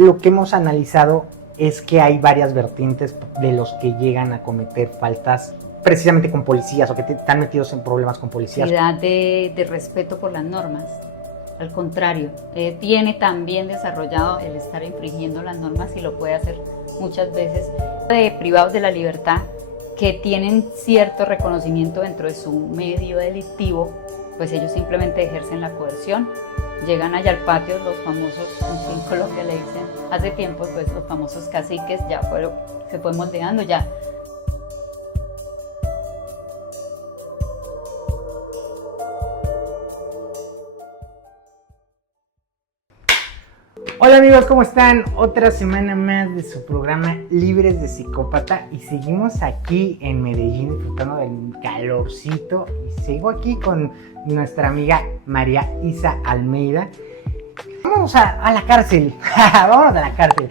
lo que hemos analizado es que hay varias vertientes de los que llegan a cometer faltas precisamente con policías o que están metidos en problemas con policías. De respeto por las normas. Al contrario, tiene también desarrollado el estar infringiendo las normas y lo puede hacer muchas veces de privados de la libertad que tienen cierto reconocimiento dentro de su medio delictivo, pues ellos simplemente ejercen la coerción. Llegan allá al patio los famosos, en Colombia le dicen, hace tiempo pues los famosos caciques se fue moldeando ya. Hola amigos, ¿cómo están? Otra semana más de su programa Libres de Psicópata y seguimos aquí en Medellín disfrutando del calorcito y sigo aquí con nuestra amiga María Isa Almeida. Vamos a la cárcel, vámonos a la cárcel.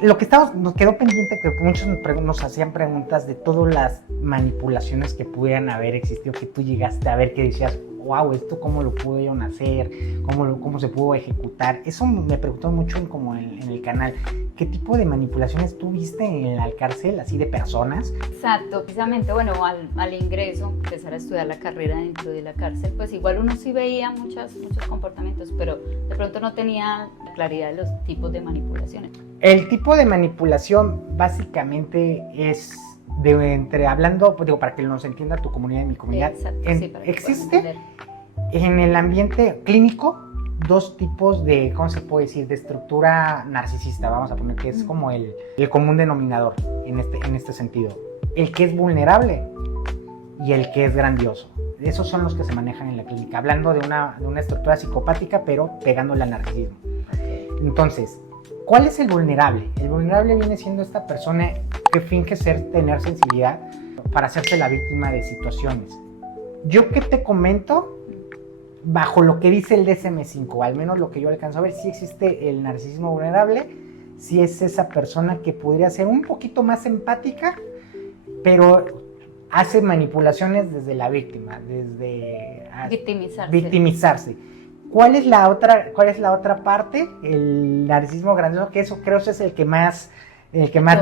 Lo que nos quedó pendiente, que muchos nos hacían preguntas de todas las manipulaciones que pudieran haber existido, que tú llegaste a ver, que decías, wow, esto cómo lo pudieron hacer, cómo se pudo ejecutar. Eso me preguntó mucho en el canal. ¿Qué tipo de manipulaciones tú viste en la cárcel, así de personas? Exacto, precisamente, bueno, al ingreso, empezar a estudiar la carrera dentro de la cárcel, pues igual uno sí veía muchos comportamientos, pero de pronto no tenía claridad de los tipos de manipulaciones. El tipo de manipulación básicamente es hablando, pues digo, para que nos entienda tu comunidad y mi comunidad. Exacto, sí, existe en el ambiente clínico dos tipos de, ¿cómo se puede decir?, de estructura narcisista, vamos a poner que es como el común denominador en este sentido. El que es vulnerable y el que es grandioso. Esos son los que se manejan en la clínica, hablando de una estructura psicopática, pero pegándole al narcisismo. Entonces, ¿cuál es el vulnerable? El vulnerable viene siendo esta persona que finge tener sensibilidad para hacerse la víctima de situaciones. Yo que te comento, bajo lo que dice el DSM-5, al menos lo que yo alcanzo a ver, sí existe el narcisismo vulnerable, sí es esa persona que podría ser un poquito más empática, pero hace manipulaciones desde la víctima, desde victimizarse. ¿Cuál es la otra parte? El narcisismo grandioso, que eso creo que es el que más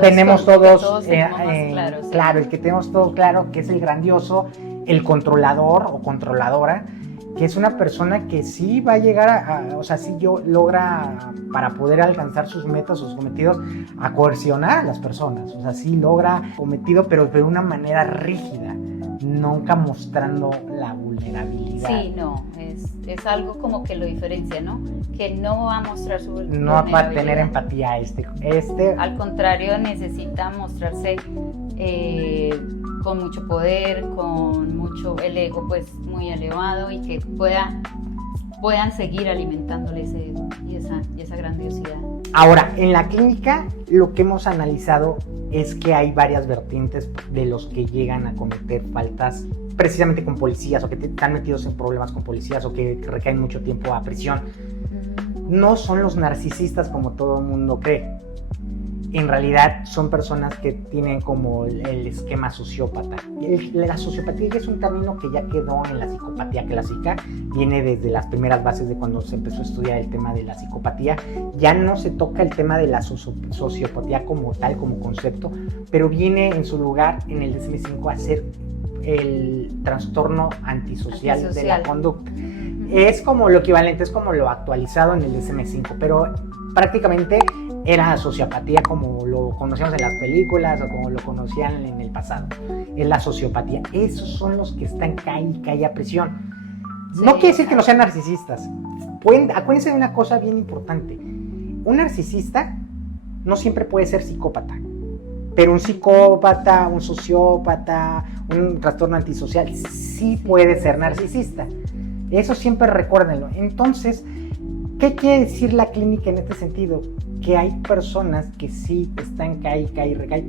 tenemos todos claro, el que tenemos todos claro, que es el grandioso, el controlador o controladora, que es una persona que sí va a llegar logra, para poder alcanzar sus metas, sus cometidos, a coercionar a las personas, o sea, sí logra cometido, pero de una manera rígida, nunca mostrando la vulnerabilidad. Sí, no, es algo como que lo diferencia, ¿no? Que no va a mostrar su vulnerabilidad. No va a tener empatía Al contrario, necesita mostrarse con mucho poder, con mucho, el ego pues muy elevado y que puedan seguir alimentándole ese ego y esa grandiosidad. Ahora, en la clínica lo que hemos analizado es que hay varias vertientes de los que llegan a cometer faltas precisamente con policías o que están metidos en problemas con policías o que recaen mucho tiempo a prisión. No son los narcisistas como todo el mundo cree. En realidad son personas que tienen como el esquema sociópata. La sociopatía ya es un término que ya quedó en la psicopatía clásica, viene desde las primeras bases de cuando se empezó a estudiar el tema de la psicopatía. Ya no se toca el tema de la sociopatía como tal, como concepto, pero viene en su lugar en el DSM-5 a ser el trastorno antisocial de la conducta. Es como lo equivalente, es como lo actualizado en el DSM-5, pero prácticamente era sociopatía como lo conocíamos en las películas o como lo conocían en el pasado. Es la sociopatía. Esos son los que están cae a prisión. Sí, no quiere decir que no sean narcisistas. Acuérdense de una cosa bien importante. Un narcisista no siempre puede ser psicópata. Pero un psicópata, un sociópata, un trastorno antisocial sí puede ser narcisista. Eso siempre recuérdenlo. Entonces, ¿qué quiere decir la clínica en este sentido? Que hay personas que sí están cae,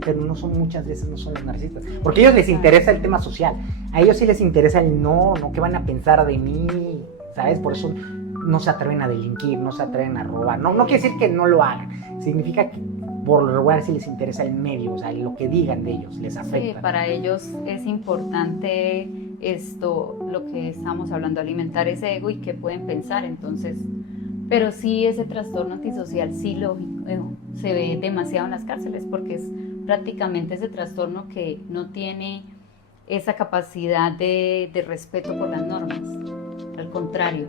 pero muchas veces no son los narcisistas. Porque a ellos les interesa el tema social. A ellos sí les interesa el no, ¿qué van a pensar de mí? ¿Sabes? Por eso no se atreven a delinquir, no se atreven a robar. No quiere decir que no lo hagan. Significa que por lo regular sí les interesa el medio, o sea, lo que digan de ellos les afecta. Sí, para ellos es importante lo que estamos hablando, alimentar ese ego y qué pueden pensar. Entonces, Pero sí, ese trastorno antisocial sí se ve demasiado en las cárceles, porque es prácticamente ese trastorno que no tiene esa capacidad de respeto por las normas. Al contrario,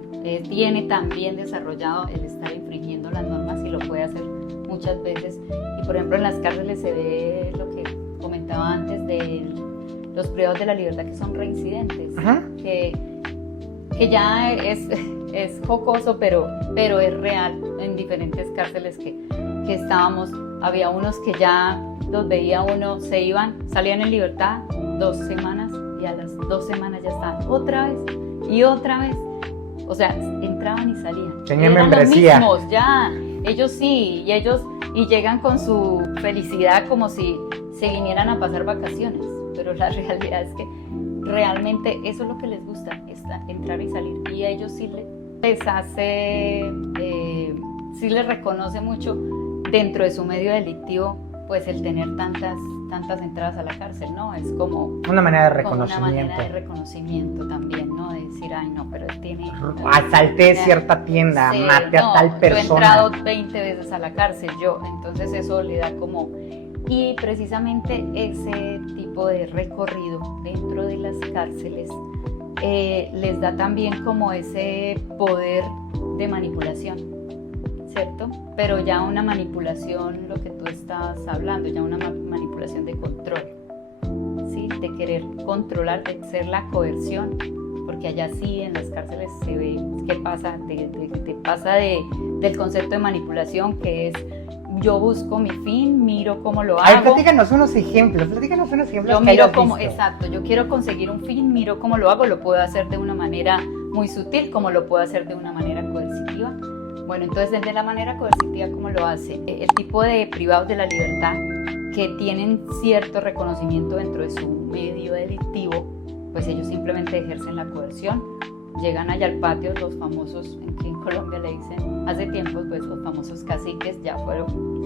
tiene también desarrollado el estar infringiendo las normas y lo puede hacer muchas veces. Y por ejemplo en las cárceles se ve lo que comentaba antes de los privados de la libertad que son reincidentes, que ya es jocoso, pero es real. En diferentes cárceles que estábamos, había unos que ya los veía uno, salían en libertad 2 semanas y a las 2 semanas ya estaban otra vez y otra vez. O sea, entraban y salían. Tenían membresía. Los mismos, ya. Ellos sí, y llegan con su felicidad como si se vinieran a pasar vacaciones. Pero la realidad es que realmente eso es lo que les gusta, entrar y salir. Y a ellos sí les hace, sí les reconoce mucho dentro de su medio delictivo, pues el tener tantas entradas a la cárcel, ¿no? Es como una manera de como reconocimiento. una manera de reconocimiento también, ¿no? De decir, ay, no, pero él tiene... Asalté cierta tienda, sí, maté a tal persona. Yo he entrado 20 veces a la cárcel, entonces eso le da como... Y precisamente ese tipo de recorrido dentro de las cárceles les da también como ese poder de manipulación, ¿cierto? Pero ya una manipulación, lo que tú estabas hablando, ya una manipulación de control, ¿sí? De querer controlar, de ser la coerción, porque allá sí en las cárceles se ve qué pasa, te pasa del concepto de manipulación, que es yo busco mi fin, miro cómo lo hago. Platícanos unos ejemplos. Yo miro cómo, exacto, yo quiero conseguir un fin, miro cómo lo hago, lo puedo hacer de una manera muy sutil, como lo puedo hacer de una manera coercitiva. Bueno, entonces desde la manera coercitiva, ¿cómo lo hace? El tipo de privados de la libertad que tienen cierto reconocimiento dentro de su medio delictivo, pues ellos simplemente ejercen la coerción, llegan allá al patio, los famosos, que en Colombia le dicen, hace tiempo, pues los famosos caciques se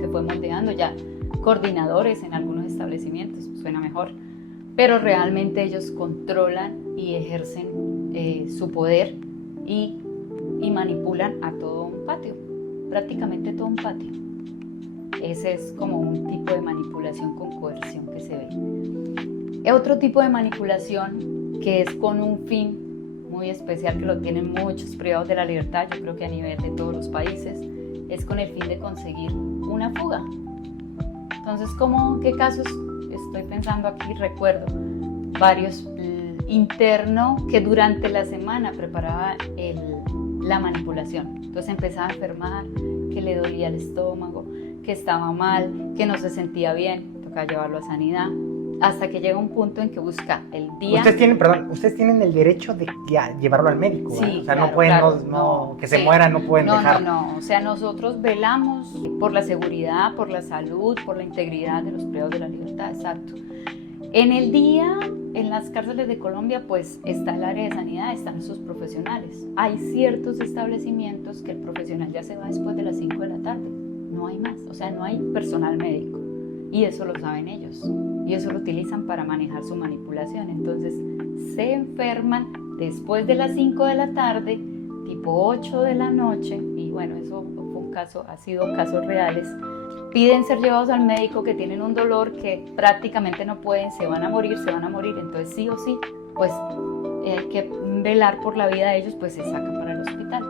fue moldeando, ya coordinadores en algunos establecimientos, suena mejor, pero realmente ellos controlan y ejercen su poder y manipulan a todo un patio, prácticamente todo un patio. Ese es como un tipo de manipulación con coerción que se ve. Otro tipo de manipulación que es con un fin muy especial, que lo tienen muchos privados de la libertad, yo creo que a nivel de todos los países, es con el fin de conseguir una fuga. Entonces, ¿qué casos estoy pensando aquí? Recuerdo varios internos que durante la semana preparaba la manipulación. Entonces empezaba a enfermar, que le dolía el estómago, que estaba mal, que no se sentía bien, tocaba llevarlo a sanidad, hasta que llega un punto en que busca el día. Ustedes tienen el derecho de llevarlo al médico, ¿verdad? Sí, o sea, claro, no pueden, claro, que se muera, no pueden dejar. No, o sea, nosotros velamos por la seguridad, por la salud, por la integridad de los privados de la libertad, exacto. En el día, en las cárceles de Colombia, pues está el área de sanidad, están sus profesionales. Hay ciertos establecimientos que el profesional ya se va después de las 5 de la tarde, no hay más, o sea, no hay personal médico. Y eso lo saben ellos, y eso lo utilizan para manejar su manipulación. Entonces, se enferman después de las 5 de la tarde, tipo 8 de la noche, y bueno, eso fue un caso, ha sido casos reales. Piden ser llevados al médico, que tienen un dolor que prácticamente no pueden, se van a morir, entonces sí o sí, pues hay que velar por la vida de ellos, pues se sacan para el hospital,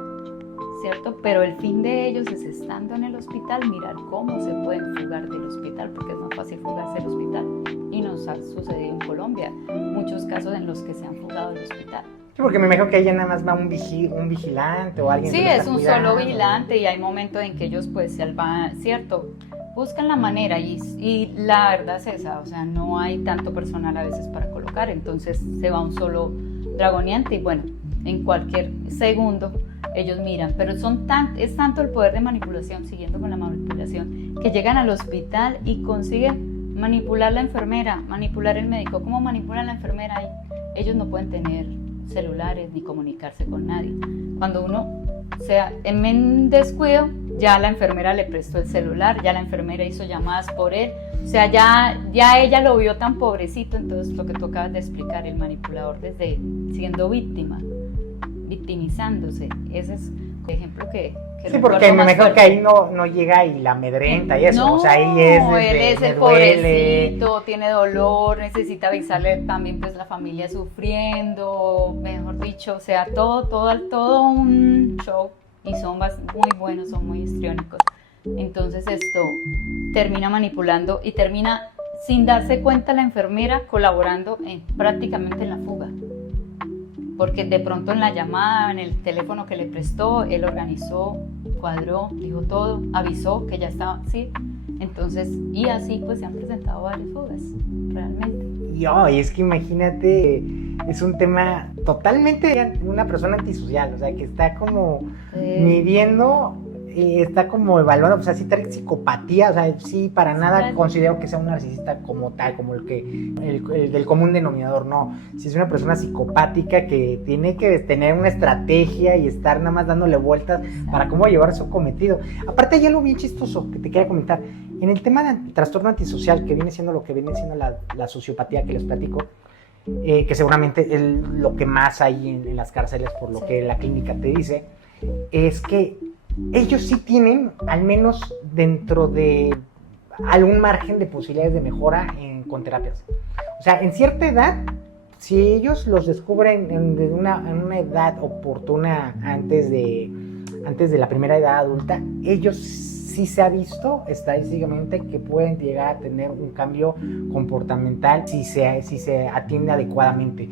¿cierto? Pero el fin de ellos es, estando en el hospital, mirar cómo se pueden fugar del hospital, porque es más fácil fugarse del hospital, y nos ha sucedido en Colombia muchos casos en los que se han fugado del hospital. Sí, porque me imagino que ahí nada más va un vigilante o alguien. Sí, que es un cuidando. solo vigilante, y hay momentos en que ellos pues cierto, buscan la manera, y la verdad es esa, o sea, no hay tanto personal a veces para colocar, entonces se va un solo dragoneante y bueno, en cualquier segundo ellos miran, pero es tanto el poder de manipulación, siguiendo con la manipulación, que llegan al hospital y consiguen manipular la enfermera, manipular el médico. ¿Cómo manipulan la enfermera ahí? Ellos no pueden tener celulares ni comunicarse con nadie. Cuando uno, o sea, en descuido, ya la enfermera le prestó el celular, ya la enfermera hizo llamadas por él, o sea, ya ella lo vio tan pobrecito. Entonces lo que tú acabas de explicar, el manipulador desde siendo víctima, victimizándose, ese es el ejemplo que que Sí, porque recuerdo me más imagino que fuerte. ahí no llega y la amedrenta y eso, No, o sea, ahí es él desde, es me el duele. pobrecito, tiene dolor, necesita avisarle también pues la familia sufriendo, mejor dicho, o sea, todo un show y son muy buenos, son muy histriónicos. Entonces esto termina manipulando y termina sin darse cuenta la enfermera colaborando prácticamente en la fuga. Porque de pronto en la llamada, en el teléfono que le prestó, él organizó, cuadró, dijo todo, avisó que ya estaba, sí. Entonces, y así pues se han presentado varias fugas, realmente. Y es que imagínate, es un tema totalmente de una persona antisocial, o sea, que está como midiendo, está como evaluando, o sea, sí trae psicopatía, o sea, sí, para nada considero que sea un narcisista como tal, como el del común denominador, no. Si es una persona psicopática que tiene que tener una estrategia y estar nada más dándole vueltas para cómo llevar su cometido. Aparte hay algo bien chistoso que te quería comentar. En el tema del trastorno antisocial, que viene siendo lo que viene siendo la sociopatía que les platico, que seguramente es lo que más hay en las cárceles, por lo que la clínica te dice, es que ellos sí tienen, al menos dentro de algún margen de posibilidades de mejora con terapias. O sea, en cierta edad, si ellos los descubren en una edad oportuna antes de la primera edad adulta, ellos sí se ha visto estadísticamente que pueden llegar a tener un cambio comportamental si se atiende adecuadamente.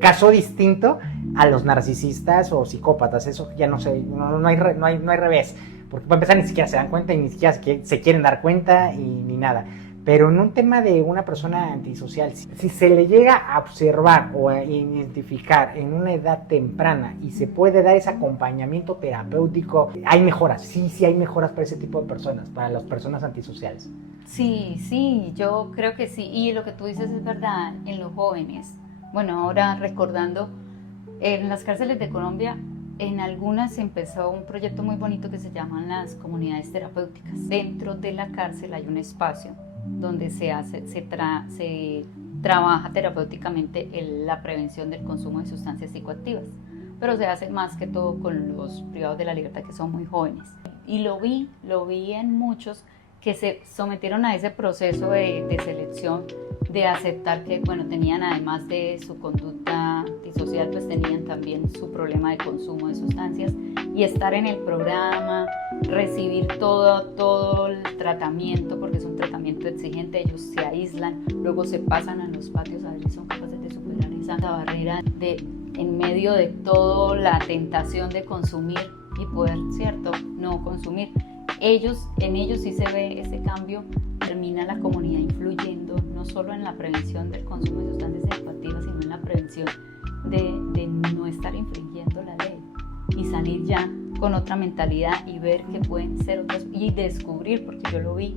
Caso distinto a los narcisistas o psicópatas, eso ya no sé, no hay revés, porque para empezar ni siquiera se dan cuenta y ni siquiera se quieren dar cuenta y ni nada. Pero en un tema de una persona antisocial, si se le llega a observar o a identificar en una edad temprana y se puede dar ese acompañamiento terapéutico, hay mejoras, sí hay mejoras para ese tipo de personas, para las personas antisociales. Sí, yo creo que sí, y lo que tú dices es verdad, en los jóvenes. Bueno, ahora recordando, en las cárceles de Colombia, en algunas empezó un proyecto muy bonito que se llaman las comunidades terapéuticas. Dentro de la cárcel hay un espacio donde se trabaja terapéuticamente la prevención del consumo de sustancias psicoactivas, pero se hace más que todo con los privados de la libertad que son muy jóvenes. Y lo vi en muchos que se sometieron a ese proceso de selección, de aceptar que, bueno, tenían además de su conducta antisocial, pues tenían también su problema de consumo de sustancias, y estar en el programa, recibir todo el tratamiento, porque es un tratamiento exigente, ellos se aíslan, luego se pasan a los patios a ver si son capaces de superar esa barrera en medio de toda la tentación de consumir y poder, ¿cierto?, no consumir. En ellos sí se ve ese cambio, termina la comunidad influyendo no solo en la prevención del consumo de sustancias psicoactivas, sino en la prevención de no estar infringiendo la ley y salir ya con otra mentalidad y ver que pueden ser otros y descubrir, porque yo lo vi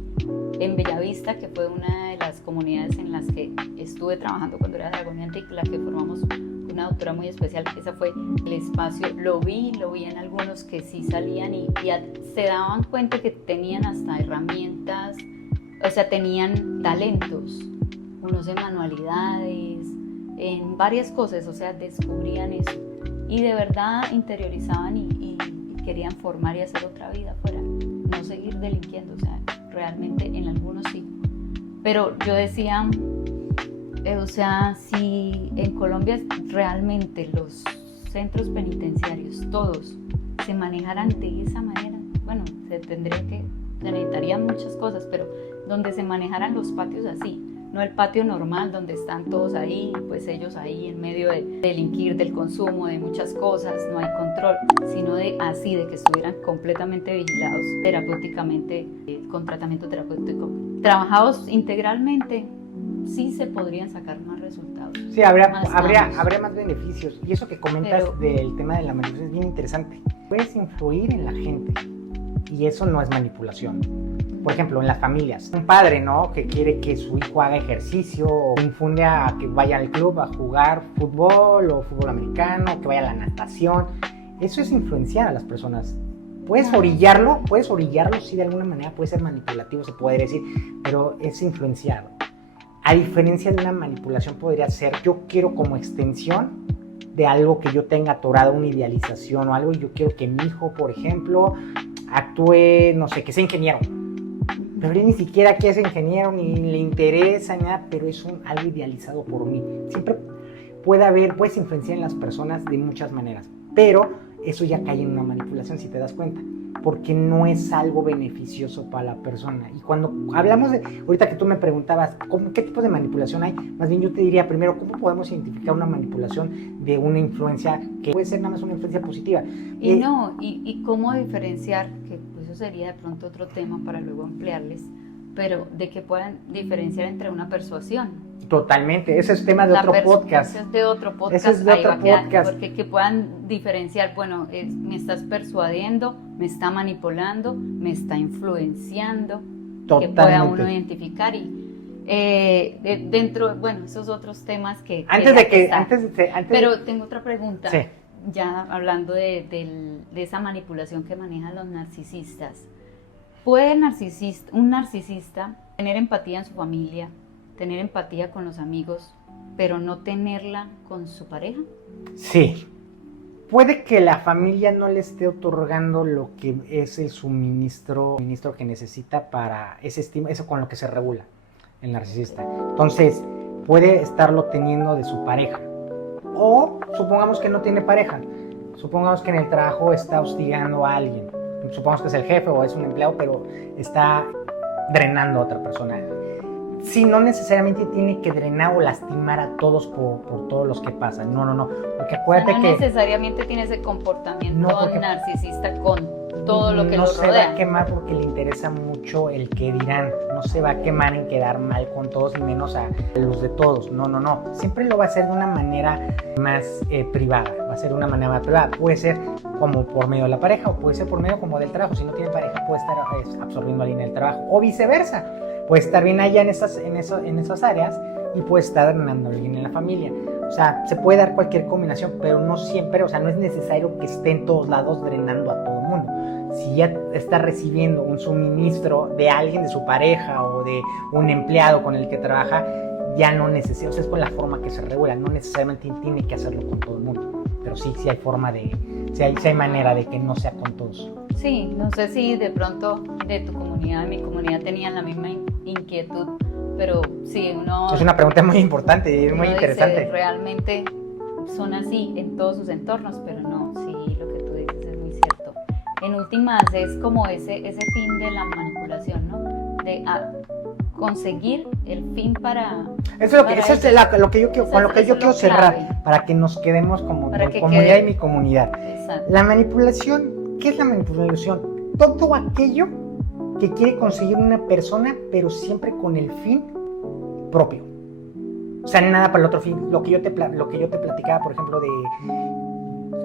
en Bellavista, que fue una de las comunidades en las que estuve trabajando cuando era dragoneante y la que formamos una doctora muy especial. Ese fue el espacio, lo vi en algunos que sí salían y se daban cuenta que tenían hasta herramientas, o sea, tenían talentos, unos en manualidades, en varias cosas, o sea, descubrían eso y de verdad interiorizaban y querían formar y hacer otra vida afuera, no seguir delinquiendo, o sea, realmente en algunos sí. Pero yo decía, o sea, si en Colombia realmente los centros penitenciarios, todos, se manejaran de esa manera, bueno, se necesitarían muchas cosas, pero donde se manejaran los patios así, no el patio normal donde están todos ahí, pues ellos ahí en medio de delinquir, del consumo, de muchas cosas, no hay control, sino de que estuvieran completamente vigilados terapéuticamente, con tratamiento terapéutico, trabajados integralmente, sí se podrían sacar más resultados. Sí, habría más beneficios. Y eso que comentas del tema de la manipulación es bien interesante. Puedes influir en la gente y eso no es manipulación. Por ejemplo, en las familias, un padre, ¿no?, que quiere que su hijo haga ejercicio o infunde a que vaya al club a jugar fútbol o fútbol americano, que vaya a la natación. Eso es influenciar a las personas. Puedes orillarlo, sí, de alguna manera puede ser manipulativo, se puede decir, pero es influenciado. A diferencia de una manipulación podría ser, yo quiero como extensión de algo que yo tenga atorado, una idealización o algo, y yo quiero que mi hijo, por ejemplo, actúe, no sé, que sea ingeniero. Pero él ni siquiera quiere ser ingeniero, ni le interesa, nada, pero es algo idealizado por mí. Siempre puedes influenciar en las personas de muchas maneras, pero eso ya cae en una manipulación, si te das cuenta, porque no es algo beneficioso para la persona. Y cuando hablamos ahorita que tú me preguntabas, ¿qué tipo de manipulación hay? Más bien yo te diría primero, ¿cómo podemos identificar una manipulación de una influencia que puede ser nada más una influencia positiva? Y cómo diferenciar, que eso sería de pronto otro tema para luego ampliarles, pero de que puedan diferenciar entre una persuasión. Totalmente, ese es tema de otro podcast. Ese es de otro podcast. Ese es de otro podcast. Porque que puedan diferenciar, bueno, me estás persuadiendo, me está manipulando, me está influenciando. Totalmente. Que pueda uno identificar dentro, bueno, esos otros temas que... Pero tengo otra pregunta. Sí. Ya hablando de esa manipulación que manejan los narcisistas. ¿Puede un narcisista tener empatía en su familia, tener empatía con los amigos, pero no tenerla con su pareja? Sí. Puede que la familia no le esté otorgando lo que es el suministro que necesita para eso con lo que se regula el narcisista. Entonces, puede estarlo teniendo de su pareja. O supongamos que no tiene pareja. Supongamos que en el trabajo está hostigando a alguien. Supongamos que es el jefe o es un empleado, pero está drenando a otra persona. Sí, no necesariamente tiene que drenar o lastimar a todos por todos los que pasan. No. Porque acuérdate no necesariamente tiene ese comportamiento narcisista con todo lo que lo rodea. No se va a quemar porque le interesa mucho el que dirán. No se va a quemar en quedar mal con todos y menos a los de todos. No. Siempre lo va a hacer de una manera más privada. Va a ser de una manera más privada. Puede ser como por medio de la pareja o puede ser por medio como del trabajo. Si no tiene pareja puede estar absorbiendo a alguien en el trabajo o viceversa. Puede estar bien allá en esas áreas y puede estar drenando a alguien en la familia. O sea, se puede dar cualquier combinación, pero no siempre, o sea, no es necesario que esté en todos lados drenando a todo el mundo. Si ya está recibiendo un suministro de alguien, de su pareja o de un empleado con el que trabaja, ya no necesita, o sea, es por la forma que se regula, no necesariamente tiene que hacerlo con todo el mundo. Pero sí hay forma sí hay manera de que no sea con todos. Sí, no sé si de pronto de tu comunidad, mi comunidad tenían la misma inquietud, pero sí, uno... Es una pregunta muy importante y muy interesante. Dice, realmente son así en todos sus entornos, pero no, sí, lo que tú dices es muy cierto. En últimas es como ese fin de la manipulación, ¿no? De conseguir el fin para... Eso es lo que yo quiero cerrar, para que nos quedemos como comunidad y mi comunidad. Exacto. La manipulación, ¿qué es la manipulación? Todo aquello que quiere conseguir una persona, pero siempre con el fin propio. O sea, nada para el otro fin. Lo que yo te platicaba, por ejemplo, de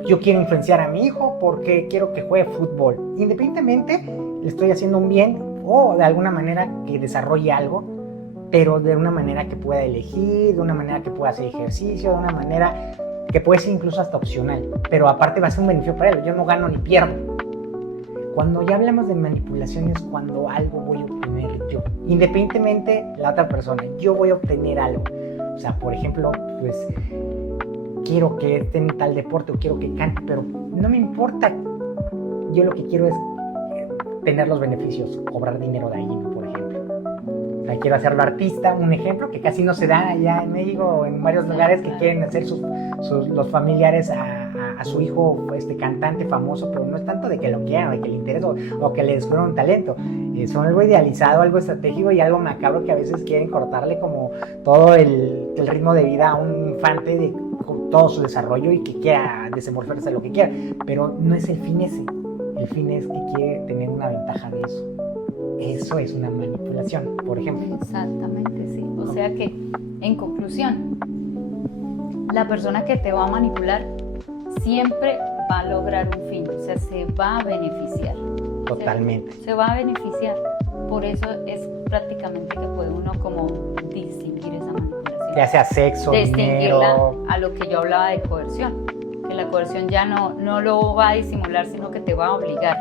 yo quiero influenciar a mi hijo porque quiero que juegue fútbol. Independientemente, le estoy haciendo un bien o de alguna manera que desarrolle algo, pero de una manera que pueda elegir, de una manera que pueda hacer ejercicio, de una manera que puede ser incluso hasta opcional. Pero aparte va a ser un beneficio para él. Yo no gano ni pierdo. Cuando ya hablamos de manipulación es cuando algo voy a obtener yo, independientemente la otra persona, yo voy a obtener algo. O sea, por ejemplo, pues quiero que esté en tal deporte o quiero que cante, pero no me importa. Yo lo que quiero es tener los beneficios, cobrar dinero de ahí, ¿no? Por ejemplo. O sea, quiero hacerlo artista, un ejemplo que casi no se da allá en México o en varios lugares que quieren hacer los familiares a su hijo cantante famoso, pero no es tanto de que lo quieran, de que le interese o que le descubran un talento. Son algo idealizado, algo estratégico y algo macabro que a veces quieren cortarle como todo el ritmo de vida a un infante de todo su desarrollo y que quiera desenvolverse lo que quiera, pero no es el fin ese. El fin es que quiere tener una ventaja de eso. Eso es una manipulación, por ejemplo. Exactamente, sí. O sea que, en conclusión, la persona que te va a manipular siempre va a lograr un fin, o sea, se va a beneficiar. Totalmente. Se va a beneficiar. Por eso es prácticamente que puede uno como distinguir esa manipulación. Ya sea sexo, distinguirla dinero. A lo que yo hablaba de coerción. Que la coerción ya no lo va a disimular, sino que te va a obligar.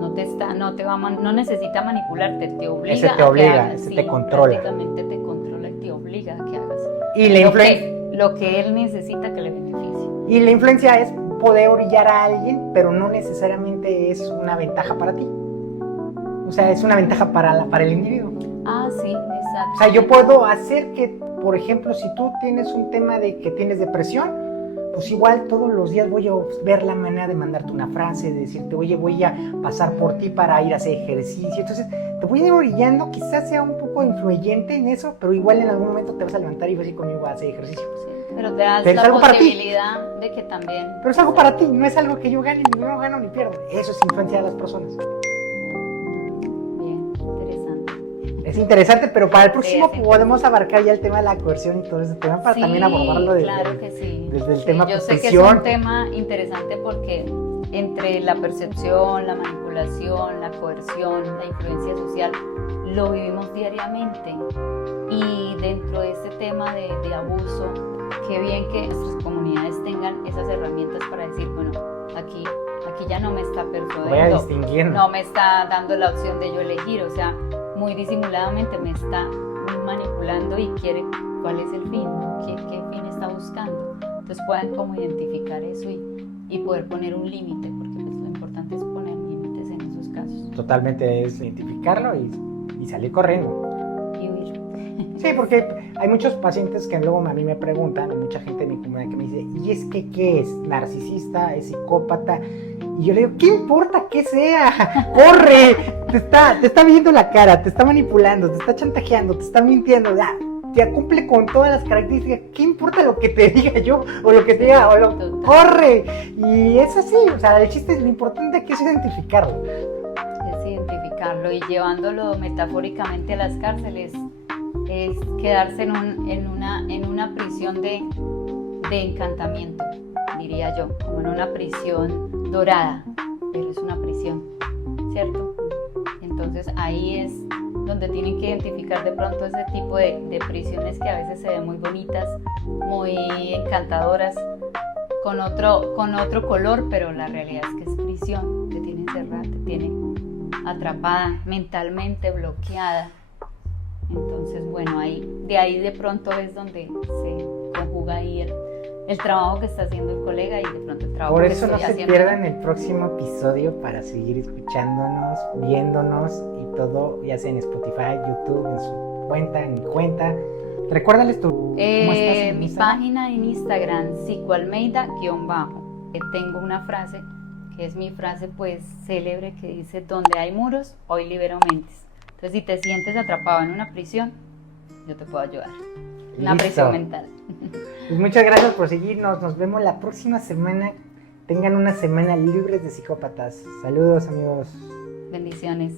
No necesita manipularte, te obliga. Ese te obliga, hagas, ese te controla. Prácticamente te controla y te obliga a que hagas. Y la influencia. Lo que él necesita que le beneficie. Y la influencia es poder orillar a alguien, pero no necesariamente es una ventaja para ti. O sea, es una ventaja para el individuo. Ah, sí, exacto. O sea, yo puedo hacer que, por ejemplo, si tú tienes un tema de que tienes depresión, pues igual todos los días voy a ver la manera de mandarte una frase, de decirte, oye, voy a pasar por ti para ir a hacer ejercicio. Entonces, te voy a ir orillando, quizás sea un poco influyente en eso, pero igual en algún momento te vas a levantar y vas a ir conmigo a hacer ejercicio. Sí, pero te das Pero es la algo para ti. posibilidad de que también... Pero es algo para ti, no es algo que yo gane, ni no gano ni pierdo. Eso es influencia de las personas. Bien, interesante. Es interesante, pero para el próximo Sí, podemos abarcar ya el tema de la coerción y todo ese tema para Sí, también abordarlo desde, claro que sí. desde el Sí, tema yo sé que es prisión. un tema interesante porque entre la percepción, la manipulación, la coerción, la influencia social, lo vivimos diariamente. Y dentro de este tema de abuso, qué bien que nuestras comunidades tengan esas herramientas para decir, bueno, aquí ya no me está Voy a persuadiendo, distinguir. no me está dando la opción de yo elegir, o sea, muy disimuladamente me está manipulando y quiere cuál es el fin, ¿no? ¿Qué fin está buscando? Entonces puedan como identificar eso y poder poner un límite, porque pues lo importante es poner límites en esos casos. Totalmente es identificarlo y salir corriendo. Y huir. Sí, porque hay muchos pacientes que luego a mí me preguntan, hay mucha gente en mi comunidad que me dice, ¿y es que qué es? ¿Narcisista? ¿Es psicópata? Y yo le digo, ¿qué importa que sea? ¡Corre! Te está viendo la cara, te está manipulando, te está chantajeando, te está mintiendo, ya cumple con todas las características. ¿Qué importa lo que te diga yo? O lo que te diga, ¡corre! Y es así, o sea, el chiste es lo importante que es identificarlo. Es identificarlo y llevándolo metafóricamente a las cárceles, es quedarse en una prisión de encantamiento, diría yo, como en una prisión dorada, pero es una prisión, ¿cierto? Entonces ahí es donde tienen que identificar de pronto ese tipo de prisiones que a veces se ven muy bonitas, muy encantadoras, con otro color, pero la realidad es que es prisión, te tiene encerrada, te tiene atrapada, mentalmente bloqueada. Entonces, bueno, de ahí de pronto es donde se conjuga ahí el trabajo que está haciendo el colega y de pronto el trabajo Por que eso no estoy se haciendo. pierdan el próximo episodio para seguir escuchándonos, viéndonos y todo, ya sea en Spotify, YouTube, en su cuenta, en mi cuenta. Recuérdales ¿cómo estás en Mi Instagram? página en Instagram, psicoalmeida_. Tengo una frase que es mi frase pues célebre que dice: donde hay muros, hoy libero mentes. Entonces, si te sientes atrapado en una prisión, yo te puedo ayudar. Una Listo. prisión mental. Pues muchas gracias por seguirnos. Nos vemos la próxima semana. Tengan una semana libres de psicópatas. Saludos, amigos. Bendiciones.